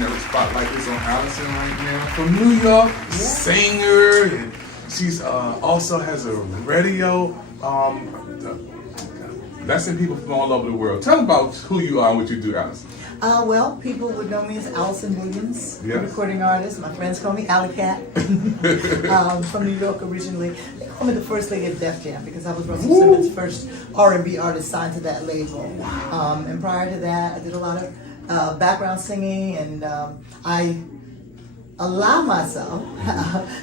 that the spotlight is on Alyson right now from New York, singer, and she's also has a radio lesson people from all over the world. Tell them about who you are and what you do, Alyson. Well, people would know me as Alyson Williams, Yes. recording artist. My friends call me Alley Cat. From New York originally. They call me the first lady of Def Jam because I was Russell Simmons' first R&B artist signed to that label. And prior to that, I did a lot of background singing, and I allow myself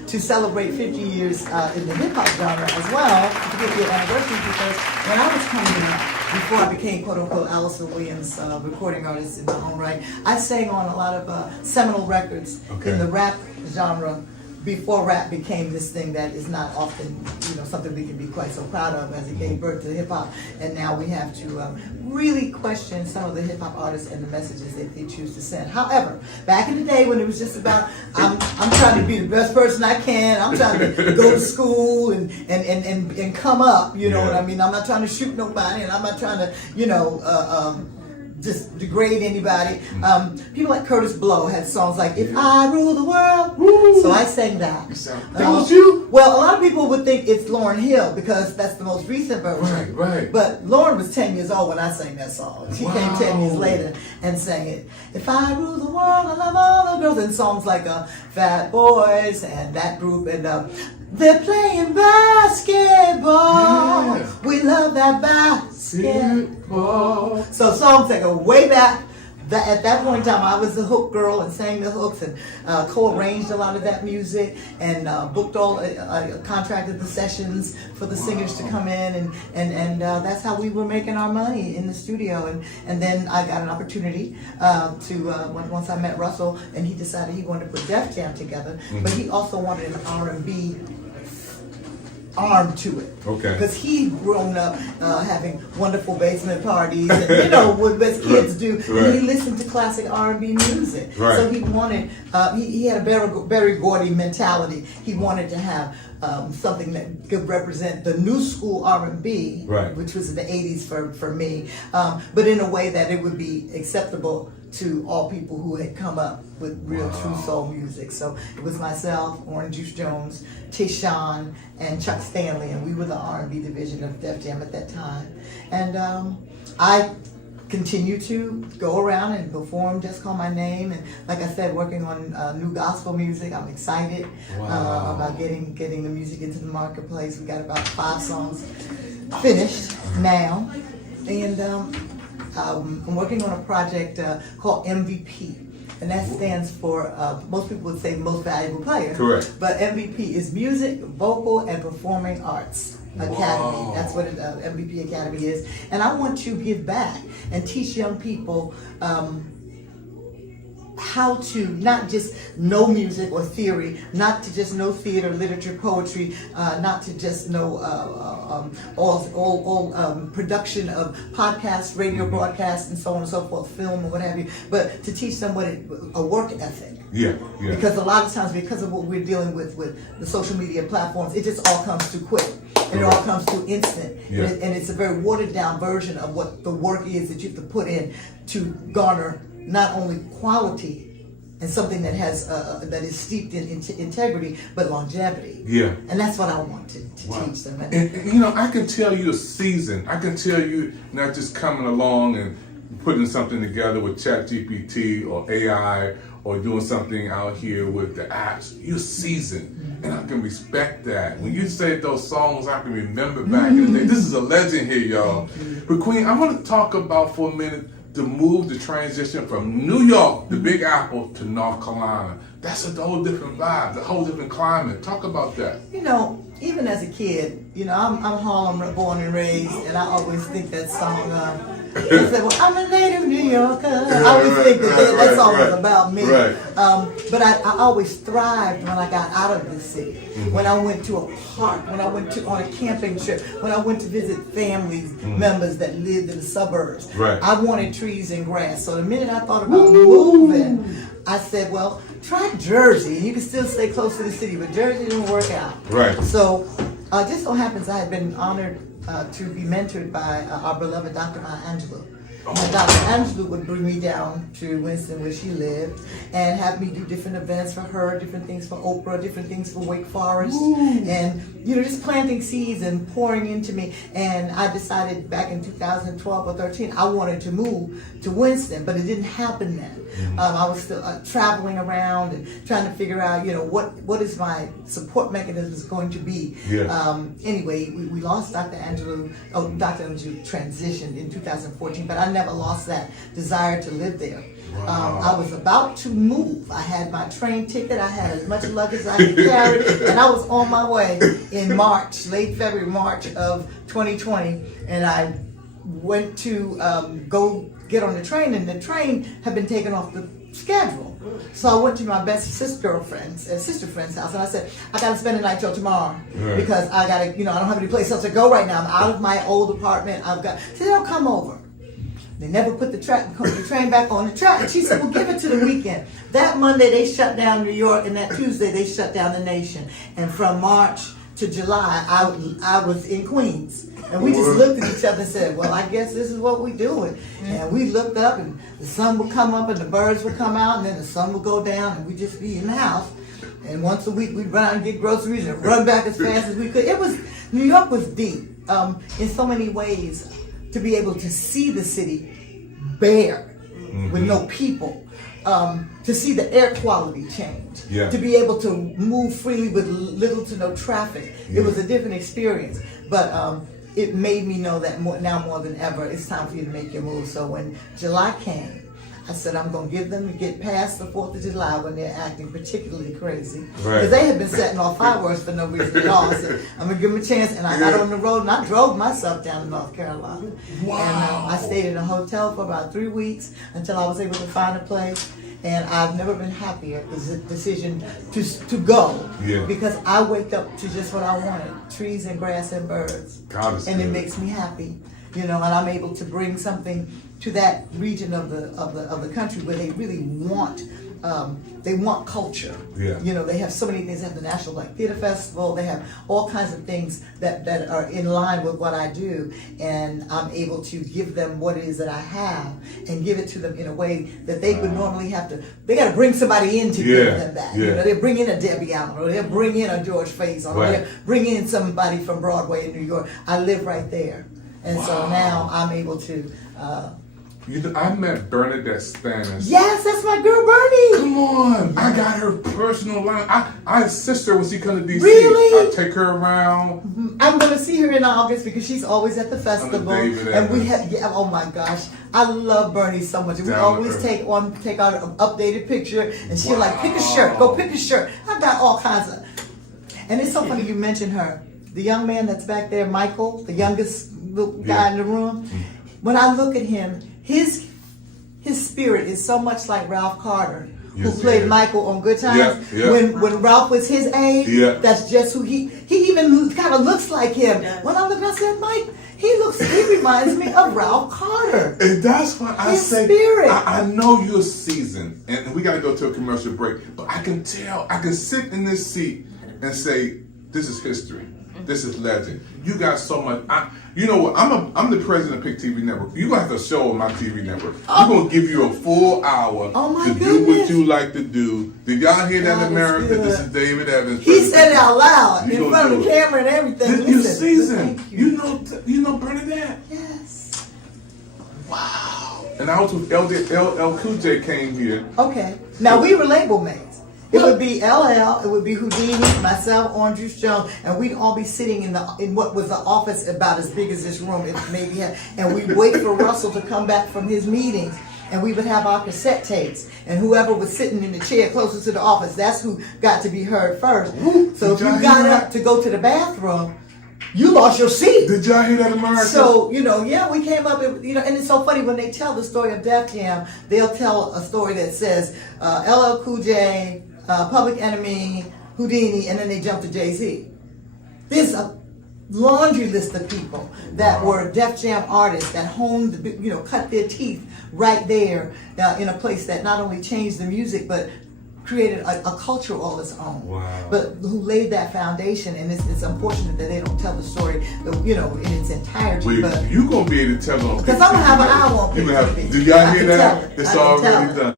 to celebrate 50 years in the hip-hop genre as well, to get the anniversary, because when I was coming up, before I became quote-unquote Alyson Williams, recording artist in my own right, I sang on a lot of seminal records in the rap genre before rap became this thing that is not often, something we can be quite so proud of as it gave birth to hip-hop. And now we have to really question some of the hip-hop artists and the messages that they choose to send. However, back in the day when it was just about, I'm trying to be the best person I can, I'm trying to go to school and come up, you know what I mean? I'm not trying to shoot nobody, and I'm not trying to, just degrade anybody. People like Curtis Blow had songs like "If I Rule the World," so I sang that. That was you? Well, a lot of people would think it's Lauryn Hill because that's the most recent version. Right. But Lauryn was 10 years old when I sang that song. She came 10 years later and sang it. If I rule the world, I love all the girls, and songs like Fat Boys and that group, and they're playing basketball. Yeah. We love that basketball. So songs that go way back. At that point in time, I was the hook girl and sang the hooks and co-arranged a lot of that music and booked contracted the sessions for the singers to come in, and that's how we were making our money in the studio. And then I got an opportunity once I met Russell, and he decided he wanted to put Def Jam together, but he also wanted an R&B arm to it. Okay. Because he'd grown up having wonderful basement parties, and what best kids do. And he listened to classic R&B music. So he wanted, he had a Berry Gordy mentality. He wanted to have something that could represent the new school R&B, which was in the 80s for me, but in a way that it would be acceptable to all people who had come up with real true soul music. So it was myself, Orange Juice Jones, Tishawn, and Chuck Stanley, and we were the R&B division of Def Jam at that time. And I continue to go around and perform Just Call My Name, and like I said, working on new gospel music. I'm excited about getting the music into the marketplace. We got about 5 songs finished now, and I'm working on a project called MVP, and that stands for, most people would say Most Valuable Player. Correct. But MVP is Music, Vocal, and Performing Arts Academy. That's what MVP Academy is. And I want to give back and teach young people how to not just know music or theory, not to just know theater, literature, poetry, not to just know all production of podcasts, radio broadcasts, and so on and so forth, film or what have you, but to teach somebody a work ethic. Because a lot of times, because of what we're dealing with the social media platforms, it just all comes too quick. And it all comes too instant. And it's a very watered down version of what the work is that you have to put in to garner not only quality and something that has that is steeped in integrity, but longevity. And that's what I want to teach them. And I can tell you a season. I can tell you not just coming along and putting something together with ChatGPT or AI or doing something out here with the apps. You're seasoned. And I can respect that. When you say those songs, I can remember back in the day. This is a legend here, y'all. But Queen, I want to talk about for a minute the transition from New York, the Big Apple, to North Carolina. That's a whole different vibe, a whole different climate. Talk about that. Even as a kid, I'm Harlem born and raised, and I always think that song, I said, well, I'm a native New Yorker. I always think that song was about me. But I always thrived when I got out of the city. When I went to a park, when I went on a camping trip, when I went to visit family members that lived in the suburbs. I wanted trees and grass. So the minute I thought about moving, I said, well, try Jersey. You can still stay close to the city, but Jersey didn't work out. So just so happens I had been honored to be mentored by our beloved Dr. Maya Angelou. And Dr. Angela would bring me down to Winston where she lived and have me do different events for her, different things for Oprah, different things for Wake Forest. And, just planting seeds and pouring into me. And I decided back in 2012 or 13, I wanted to move to Winston, but it didn't happen then. I was still traveling around and trying to figure out, what is my support mechanism going to be. Anyway, we lost Dr. Angela. Dr. Angela transitioned in 2014, but I never lost that desire to live there. I was about to move. I had my train ticket. I had as much luggage as I could carry, and I was on my way in March, late February, March of 2020, and I went to go get on the train, and the train had been taken off the schedule. So I went to my best sister friend's house, and I said, I got to spend the night till tomorrow because I got to, I don't have any place else to go right now. I'm out of my old apartment. She said, "I'll come over." They never put the train back on the track. She said, "Well, give it to the weekend." That Monday they shut down New York, and that Tuesday they shut down the nation. And from March to July, I was in Queens. And we just looked at each other and said, "Well, I guess this is what we're doing." And we looked up, and the sun would come up, and the birds would come out, and then the sun would go down, and we'd just be in the house. And once a week, we'd run out and get groceries and run back as fast as we could. New York was deep in so many ways. To be able to see the city bare with no people, to see the air quality change, to be able to move freely with little to no traffic. It was a different experience, but it made me know that now more than ever, it's time for you to make your move. So when July came, I said, I'm going to give them to get past the 4th of July when they're acting particularly crazy. Because they had been setting off fireworks for no reason at all. I said, I'm going to give them a chance. And I got on the road and I drove myself down to North Carolina. Wow. And I stayed in a hotel for about 3 weeks until I was able to find a place. And I've never been happier with the decision to go. Because I wake up to just what I wanted, trees and grass and birds. And it makes me happy. And I'm able to bring something to that region of the country where they really want culture. They have so many things. They have the National Black Theater Festival. They have all kinds of things that are in line with what I do, and I'm able to give them what it is that I have and give it to them in a way that they would normally have to. They got to bring somebody in to give them that. They bring in a Debbie Allen, or they bring in a George Faison, or they bring in somebody from Broadway in New York. I live right there. And so now I'm able to. I met Bernadette Stannis. Yes, that's my girl Bernie. Come on, I got her personal line. I assist her when she comes to DC. Really? I take her around. I'm going to see her in August because she's always at the festival. And we have, oh my gosh, I love Bernie so much. And we always take out an updated picture, and she'll pick a shirt. Go pick a shirt. I got all kinds of. And it's so funny you mentioned her. The young man that's back there, Michael, the youngest little guy in the room. When I look at him, his spirit is so much like Ralph Carter, who played Michael on Good Times. When Ralph was his age, that's just who he even kind of looks like him. When I look, I said, Mike, he reminds me of Ralph Carter. And that's why I say, spirit. I know you're seasoned, and we got to go to a commercial break, but I can tell, I can sit in this seat and say, this is history. This is legend. You got so much. You know what? I'm the president of PIC TV Network. You're going to have to show on my TV network. We're going to give you a full hour to do what you like to do. Did y'all hear that, America? This is David Evans. He said it out loud in front of the camera and everything. You're seasoned. You know Bernadette? Yes. Wow. And I was with LL Cool J came here. Okay. Now we were label mates. It would be LL, it would be Houdini, myself, Orange Juice Jones, and we'd all be sitting in what was the office about as big as this room, and we'd wait for Russell to come back from his meetings, and we would have our cassette tapes, and whoever was sitting in the chair closest to the office, that's who got to be heard first. So if you got up to go to the bathroom, you lost your seat. Did y'all hear that, America? So, we came up, and it's so funny when they tell the story of Def Jam, they'll tell a story that says LL Cool J, Public Enemy, Houdini, and then they jump to Jay-Z. There's a laundry list of people that were Def Jam artists that honed, cut their teeth right there in a place that not only changed the music, but created a culture all its own. Wow. But who laid that foundation, and it's unfortunate that they don't tell the story, in its entirety. But but you're going to be able to tell on because I'm going to have an hour on PIC TV. Do y'all I hear can that? tell it. It's I can tell already it. done.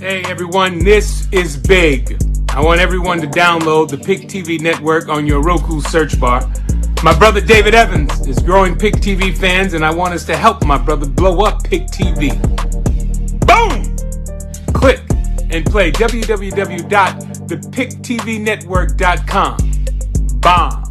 Hey everyone, this is big. I want everyone to download the PIC TV network on your Roku search bar. My brother David Evans is growing PIC TV fans, and I want us to help my brother blow up PIC TV. Boom! Click and play www.thepictvnetwork.com. Bomb!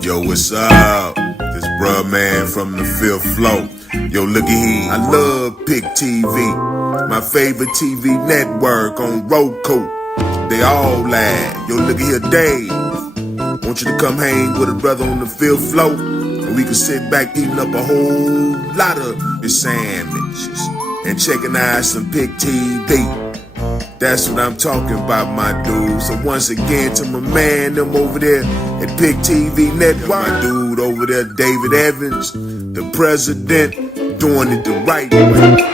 Yo, what's up? This bruh man from the fifth floor. Yo, looky here. I love PIC TV, my favorite TV network on Roku. They all laugh. Yo, looky here, Dave. Want you to come hang with a brother on the fifth floor, and we can sit back eating up a whole lot of the sandwiches and checking out some PIC TV. That's what I'm talking about, my dude. So once again, to my man, them over there at PIC TV Network, my dude over there, David Evans, the president, doing it the right way.